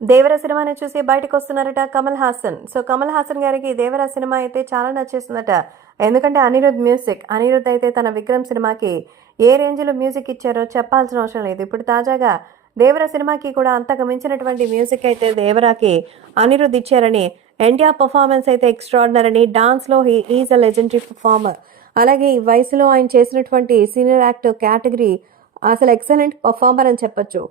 దేవర సినిమాని చూసి బయటకు వస్తున్నారట కమల్ హాసన్. సో కమల్ హాసన్ గారికి దేవర సినిమా అయితే చాలా నచ్చేస్తుందట. ఎందుకంటే అనిరుద్ మ్యూజిక్ అనిరుద్ అయితే తన విక్రమ్ సినిమాకి ఏ రేంజ్లో మ్యూజిక్ ఇచ్చారో చెప్పాల్సిన అవసరం లేదు. ఇప్పుడు తాజాగా దేవర సినిమాకి కూడా అంతకు మించినటువంటి మ్యూజిక్ అయితే దేవరాకి అనిరుద్ ఇచ్చారని ఎన్టీఆర్ పర్ఫార్మెన్స్ అయితే ఎక్స్ట్రాడినరీ అని డాన్స్లో he is a legendary performer. అలాగే ఈ వయసులో ఆయన చేసినటువంటి సీనియర్ యాక్టర్ కేటగిరీ అసలు ఎక్సలెంట్ పర్ఫార్మర్ అని చెప్పొచ్చు.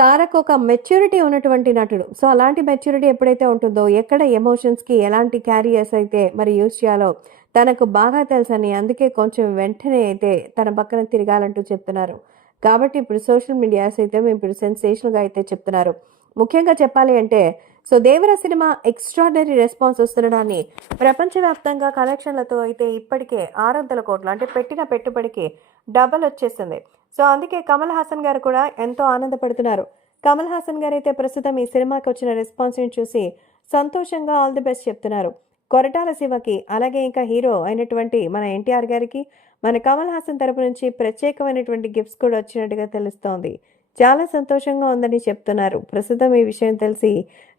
తారక్ ఒక మెచ్యూరిటీ ఉన్నటువంటి నటుడు. సో అలాంటి మెచ్యూరిటీ ఎప్పుడైతే ఉంటుందో ఎక్కడ ఎమోషన్స్కి ఎలాంటి క్యారియర్స్ అయితే మరి యూజ్ చేయాలో తనకు బాగా తెలుసని అందుకే కొంచెం వెంటనే అయితే తన పక్కన తిరగాలంటూ చెప్తున్నారు. కాబట్టి ఇప్పుడు సోషల్ మీడియాస్ అయితే మేము ఇప్పుడు సెన్సేషనల్గా అయితే చెప్తున్నారు. ముఖ్యంగా చెప్పాలి అంటే so Devara cinema extraordinary response వస్తుండడాన్ని ప్రపంచవ్యాప్తంగా కలెక్షన్లతో అయితే ఇప్పటికే ఆరు వందల కోట్లు అంటే పెట్టిన పెట్టుబడికి డబల్ వచ్చేసింది. సో అందుకే కమల్ హాసన్ గారు కూడా ఎంతో ఆనందపడుతున్నారు. కమల్ హాసన్ గారు అయితే ప్రస్తుతం ఈ సినిమాకి వచ్చిన రెస్పాన్స్ని చూసి సంతోషంగా ఆల్ ది బెస్ట్ చెప్తున్నారు. కొరటాల శివకి అలాగే ఇంకా హీరో అయినటువంటి మన ఎన్టీఆర్ గారికి మన కమల్ హాసన్ తరపు నుంచి ప్రత్యేకమైనటువంటి గిఫ్ట్స్ కూడా వచ్చినట్టుగా తెలుస్తోంది. చాలా సంతోషంగా ఉందని చెప్తున్నారు. ప్రస్తుతం ఈ విషయం తెలిసి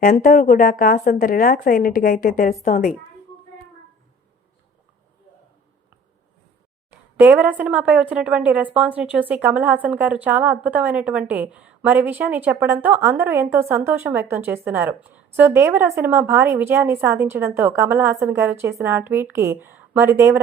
ఎంతో కూడా కాస్తంత రిలాక్స్ అయినట్టుగా అయితే తెలుస్తోంది. దేవర సినిమాపై వచ్చినటువంటి రెస్పాన్స్ని చూసి కమల్ హాసన్ గారు చాలా అద్భుతమైనటువంటి మరి విషయాన్ని చెప్పడంతో అందరూ ఎంతో సంతోషం వ్యక్తం చేస్తున్నారు. సో దేవర సినిమా భారీ విజయాన్ని సాధించడంతో కమల్ హాసన్ గారు చేసిన ఆ ట్వీట్కి మరి దేవర